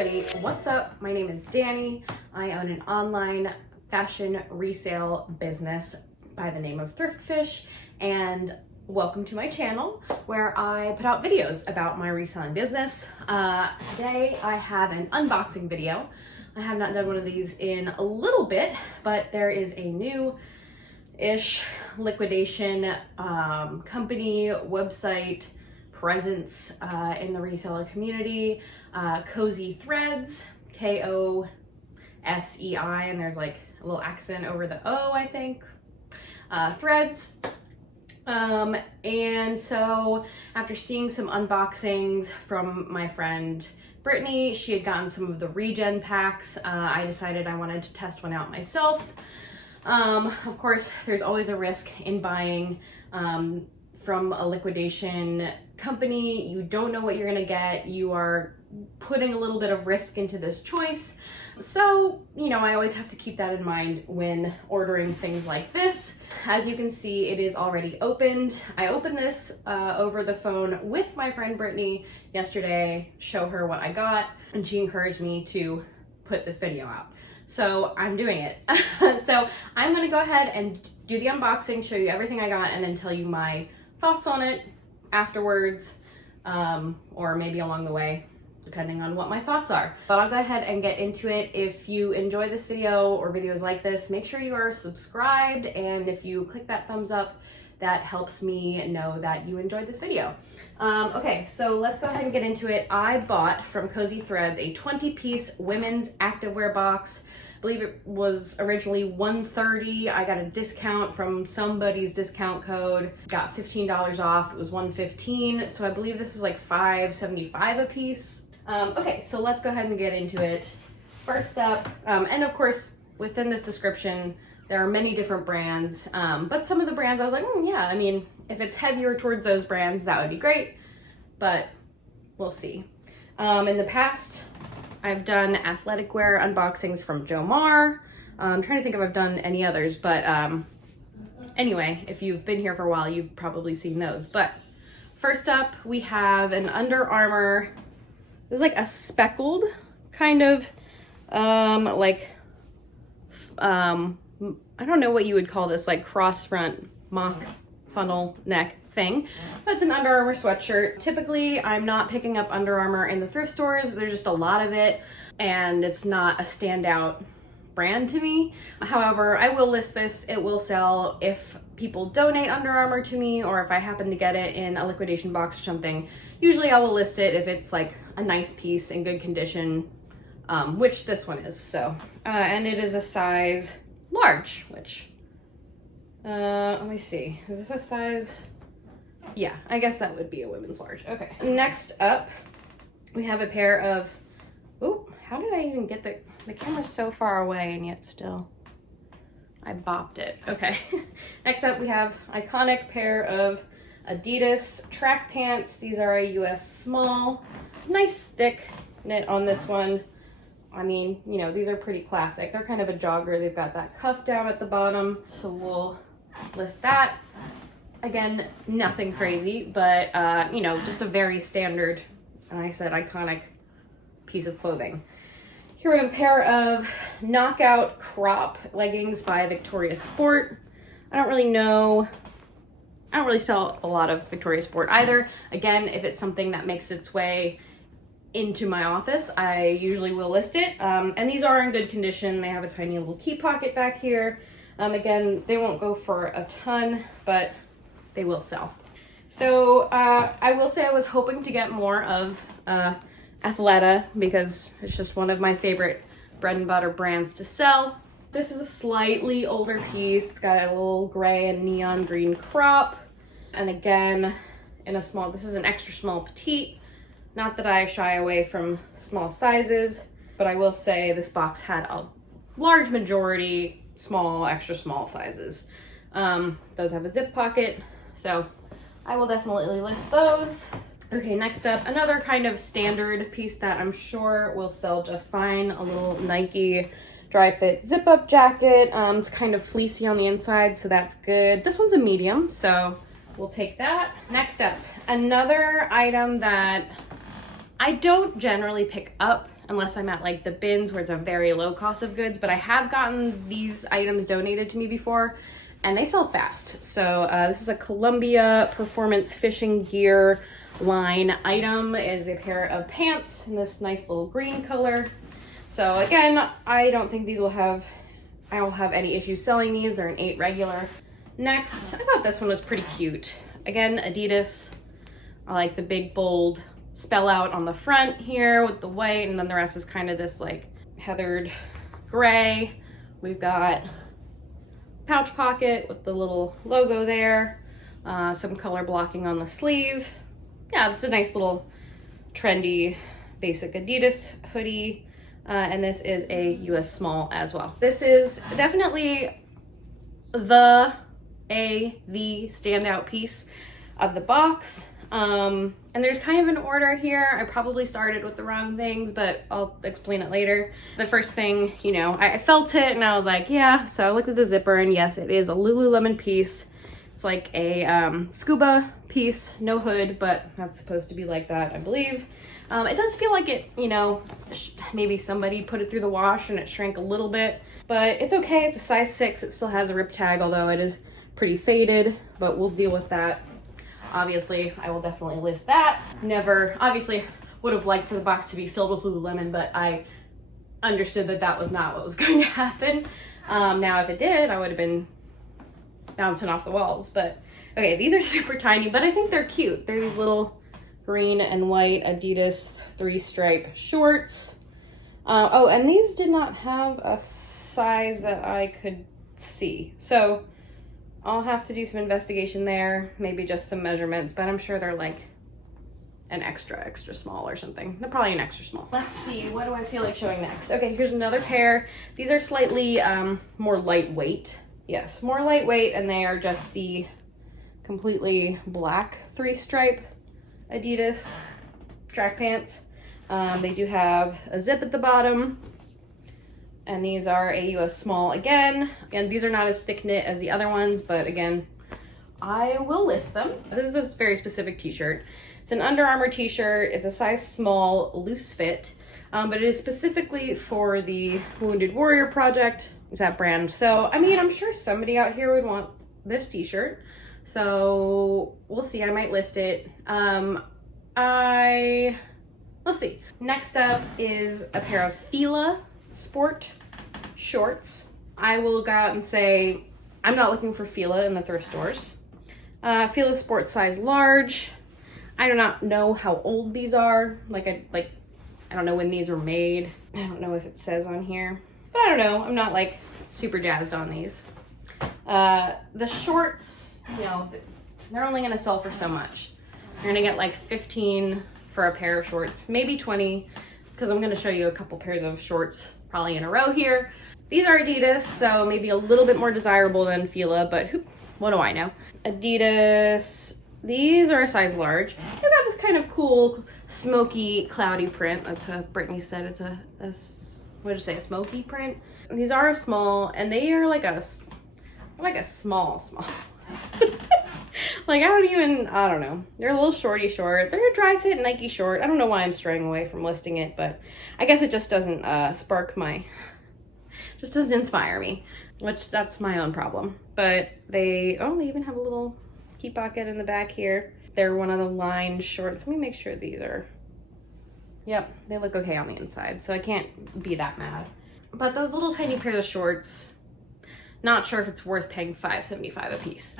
everybody, what's up? My name is Danny. I own an online fashion resale business by the name of Thriftfish, and welcome to my channel where I put out videos about my reselling business. Today I have an unboxing video. I have not done one of these in a little bit, but there is a new-ish liquidation company website presence in the reseller community. Kosei Threads, K-O-S-E-I, and there's like a little accent over the O, I think. Threads. And so after seeing some unboxings from my friend Brittany, she had gotten some of the regen packs. I decided I wanted to test one out myself. Of course, there's always a risk in buying from a liquidation company. You don't know what you're gonna get. You are putting a little bit of risk into this choice. So, I always have to keep that in mind when ordering things like this. As you can see, it is already opened. I opened this over the phone with my friend Brittany yesterday, show her what I got, and she encouraged me to put this video out. So I'm doing it. So I'm gonna go ahead and do the unboxing, show you everything I got, and then tell you my thoughts on it afterwards, or maybe along the way, depending on what my thoughts are. But I'll go ahead and get into it. If you enjoy this video or videos like this, make sure you are subscribed, and if you click that thumbs up, that helps me know that you enjoyed this video. Okay, so let's go ahead and get into it. I bought from Kosei Threads a 20-piece women's activewear box. I believe it was originally $130. I got a discount from somebody's discount code, got $15 off. It was $115, so I believe this was like $5.75 a piece. Okay, so let's go ahead and get into it. First up, and of course, within this description, there are many different brands, but some of the brands I was like, yeah, I mean, if it's heavier towards those brands, that would be great, but we'll see. In the past, I've done athletic wear unboxings from Jomar. I'm trying to think if I've done any others, but anyway, if you've been here for a while, you've probably seen those. But first up, we have an Under Armour. This is like a speckled kind of, I don't know what you would call this, like cross front mock funnel neck thing, but it's an Under Armour sweatshirt. Typically, I'm not picking up Under Armour in the thrift stores. There's just a lot of it, and it's not a standout brand to me. However, I will list this. It will sell if people donate Under Armour to me, or if I happen to get it in a liquidation box or something. Usually I will list it if it's like a nice piece in good condition, which this one is. So, and it is a size large, which, let me see. Is this a size? Yeah, I guess that would be a women's large. Okay. Next up, we have a pair of, how did I even get the camera's so far away and yet still, I bopped it. Okay. Next up, we have iconic pair of Adidas track pants. These are a US small, nice thick knit on this one. I mean, these are pretty classic. They're kind of a jogger. They've got that cuff down at the bottom. So we'll list that. Again, nothing crazy, but just a very standard, and I said iconic piece of clothing. Here we have a pair of knockout crop leggings by Victoria's Sport. I don't really spell a lot of Victoria's Sport either. Again, if it's something that makes its way into my office, I usually will list it. And these are in good condition. They have a tiny little key pocket back here. Again, they won't go for a ton, but they will sell. So I will say I was hoping to get more of Athleta because it's just one of my favorite bread and butter brands to sell. This is a slightly older piece. It's got a little gray and neon green crop. And again, this is an extra small petite. Not that I shy away from small sizes, but I will say this box had a large majority small, extra small sizes. Does have a zip pocket, so I will definitely list those. Okay, next up, another kind of standard piece that I'm sure will sell just fine. A little Nike dry fit zip up jacket. It's kind of fleecy on the inside, so that's good. This one's a medium, so we'll take that. Next up, another item that I don't generally pick up unless I'm at like the bins where it's a very low cost of goods, but I have gotten these items donated to me before and they sell fast. So this is a Columbia Performance Fishing Gear line item. It is a pair of pants in this nice little green color. So again, I don't think I will have any issues selling these. They're an 8 regular. Next, I thought this one was pretty cute. Again, Adidas. I like the big bold spell out on the front here with the white, and then the rest is kind of this like heathered gray. We've got pouch pocket with the little logo there, some color blocking on the sleeve. Yeah, this is a nice little trendy basic Adidas hoodie, and this is a US small as well. This is definitely the standout piece of the box. And there's kind of an order here. I probably started with the wrong things, but I'll explain it later. The first thing, you know, I felt it and I was like, yeah. So I looked at the zipper and yes, it is a Lululemon piece. It's like a scuba piece, no hood, but that's supposed to be like that, I believe. It does feel like it, you know, maybe somebody put it through the wash and it shrank a little bit, but it's okay. It's a size 6. It still has a rip tag, although it is pretty faded, but we'll deal with that. Obviously, I will definitely list that. Obviously would have liked for the box to be filled with Lululemon, but I understood that that was not what was going to happen. Now, if it did, I would have been bouncing off the walls, but okay, these are super tiny, but I think they're cute. They're these little green and white Adidas 3-stripe shorts. Oh, and these did not have a size that I could see. So I'll have to do some investigation there, maybe just some measurements, but I'm sure they're like an extra small or something. They're probably an extra small. Let's see, what do I feel like showing next? Okay, here's another pair. These are slightly more lightweight. Yes, more lightweight, and they are just the completely black 3-stripe Adidas track pants. They do have a zip at the bottom. And these are a US small again. And these are not as thick knit as the other ones, but again, I will list them. This is a very specific t-shirt. It's an Under Armour t-shirt. It's a size small, loose fit, but it is specifically for the Wounded Warrior Project. It's that brand. So, I mean, I'm sure somebody out here would want this t-shirt. So we'll see, I might list it. We'll see. Next up is a pair of Fila sport shorts. I will go out and say I'm not looking for Fila in the thrift stores. Fila sport size large. I do not know how old these are. I don't know when these were made. I don't know if it says on here, but I don't know. I'm not like super jazzed on these. The shorts, you know, they're only gonna sell for so much. You're gonna get like 15 for a pair of shorts, maybe 20, because I'm gonna show you a couple pairs of shorts probably in a row here. These are Adidas, so maybe a little bit more desirable than Fila, but what do I know? Adidas, these are a size large. They've got this kind of cool, smoky, cloudy print. That's what Brittany said. It's a smoky print. These are a small, and they are like a small. Like, I don't know. They're a little short. They're a dry fit Nike short. I don't know why I'm straying away from listing it, but I guess it just doesn't just doesn't inspire me, which that's my own problem. But they even have a little key pocket in the back here. They're one of the lined shorts. Let me make sure these are, yep, they look okay on the inside, so I can't be that mad. But those little tiny pairs of shorts, not sure if it's worth paying $5.75 a piece.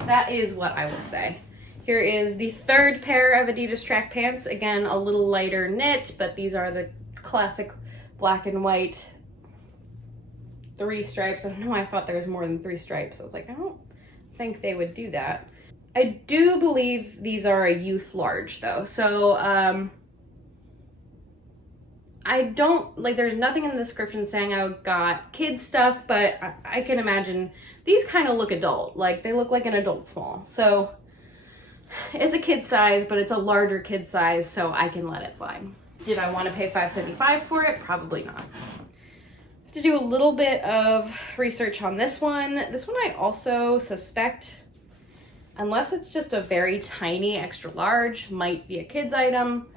That is what I will say. Here is the third pair of Adidas track pants. Again, a little lighter knit, but these are the classic black and white 3 stripes. I don't know why I thought there was more than 3 stripes. I was like, I don't think they would do that. I do believe these are a youth large though. So I don't, like, there's nothing in the description saying I got kids stuff, but I can imagine these kind of look adult. Like, they look like an adult small. So it's a kid size, but it's a larger kid size, so I can let it slide. Did I want to pay $5.75 for it? Probably not. Have to do a little bit of research on this one. This one I also suspect, unless it's just a very tiny extra large, might be a kid's item.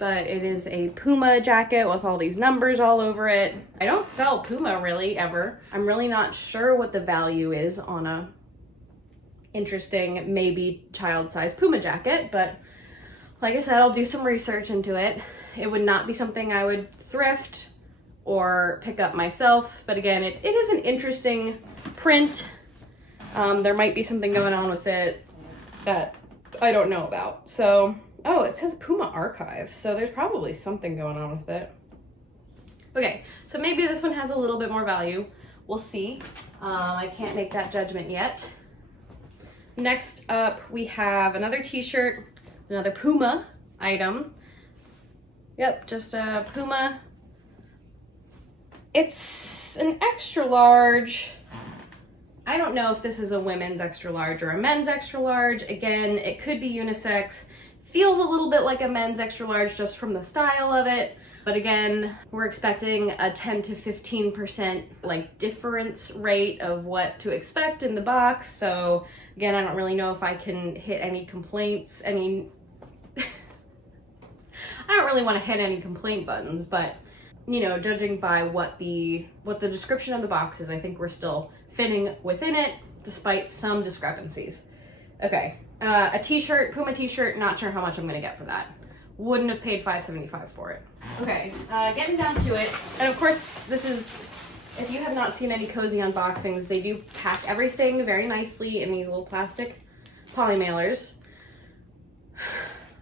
but it is a Puma jacket with all these numbers all over it. I don't sell Puma really ever. I'm really not sure what the value is on a interesting, maybe child-sized Puma jacket, but like I said, I'll do some research into it. It would not be something I would thrift or pick up myself, but again, it is an interesting print. There might be something going on with it that I don't know about. So, oh, it says Puma Archive, so there's probably something going on with it. Okay, so maybe this one has a little bit more value. We'll see. I can't make that judgment yet. Next up, we have another t-shirt, another Puma item. Yep, just a Puma. It's an extra large. I don't know if this is a women's extra large or a men's extra large. Again, it could be unisex. Feels a little bit like a men's extra large just from the style of it. But again, we're expecting a 10 to 15% like difference rate of what to expect in the box. So again, I don't really know if I can hit any complaints. I mean, I don't really want to hit any complaint buttons, but you know, judging by what the description of the box is, I think we're still fitting within it despite some discrepancies. Okay, a t-shirt, Puma t-shirt, not sure how much I'm gonna get for that. Wouldn't have paid $5.75 for it. Okay, getting down to it, and of course this is, if you have not seen any Kosei unboxings, they do pack everything very nicely in these little plastic poly mailers.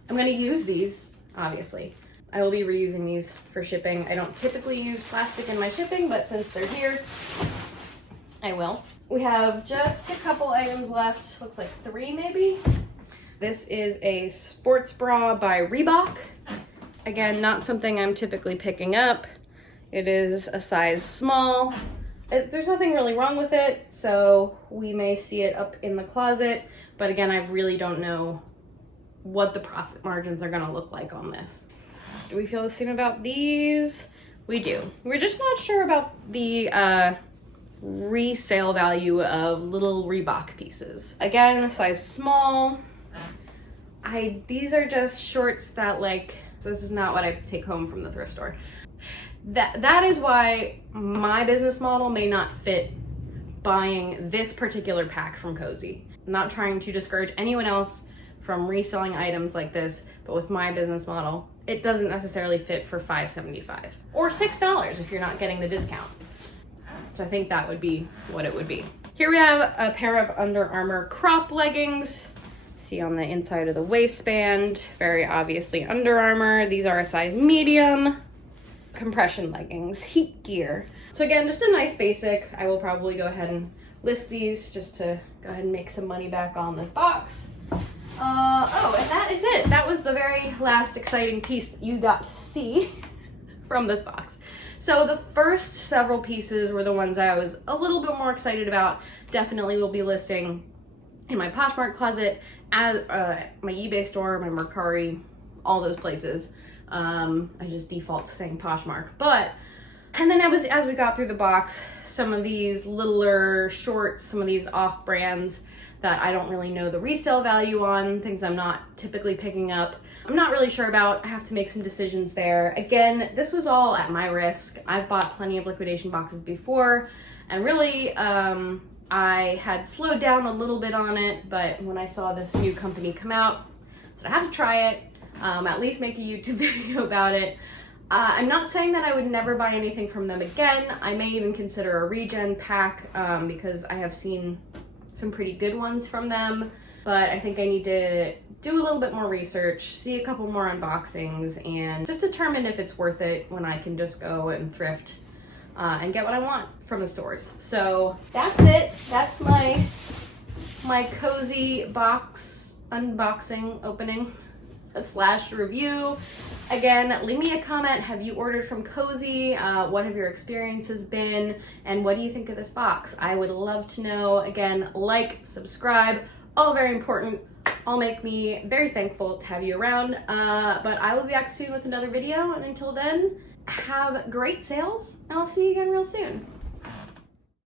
I'm gonna use these, obviously. I will be reusing these for shipping. I don't typically use plastic in my shipping, but since they're here, I will. We have just a couple items left. Looks like 3 maybe. This is a sports bra by Reebok. Again, not something I'm typically picking up. It is a size small. There's nothing really wrong with it, so we may see it up in the closet. But again, I really don't know what the profit margins are gonna look like on this. Do we feel the same about these? We do. We're just not sure about the resale value of little Reebok pieces. Again, size small. These are just shorts that like, this is not what I take home from the thrift store. That is why my business model may not fit buying this particular pack from Kosei. I'm not trying to discourage anyone else from reselling items like this, but with my business model, it doesn't necessarily fit for $5.75 or $6 if you're not getting the discount. So I think that would be what it would be. Here we have a pair of Under Armour crop leggings. See on the inside of the waistband, very obviously Under Armour. These are a size medium. Compression leggings, heat gear. So again, just a nice basic. I will probably go ahead and list these just to go ahead and make some money back on this box. Oh, and that is it. That was the very last exciting piece that you got to see from this box. So the first several pieces were the ones I was a little bit more excited about. Definitely will be listing in my Poshmark closet, as my eBay store, my Mercari, all those places. I just default to saying Poshmark. And then as we got through the box, some of these littler shorts, some of these off-brands that I don't really know the resale value on, things I'm not typically picking up. I'm not really sure about. I have to make some decisions there. Again, this was all at my risk. I've bought plenty of liquidation boxes before, and really, I had slowed down a little bit on it, but when I saw this new company come out, I said I have to try it, at least make a YouTube video about it. I'm not saying that I would never buy anything from them again. I may even consider a regen pack because I have seen some pretty good ones from them, but I think I need to do a little bit more research, see a couple more unboxings, and just determine if it's worth it when I can just go and thrift and get what I want from the stores. So that's it. That's my Kosei box unboxing opening / review. Again, leave me a comment. Have you ordered from Kosei? What have your experiences been? And what do you think of this box? I would love to know. Again, like, subscribe, all very important. All make me very thankful to have you around. But I will be back soon with another video. And until then, have great sales, and I'll see you again real soon.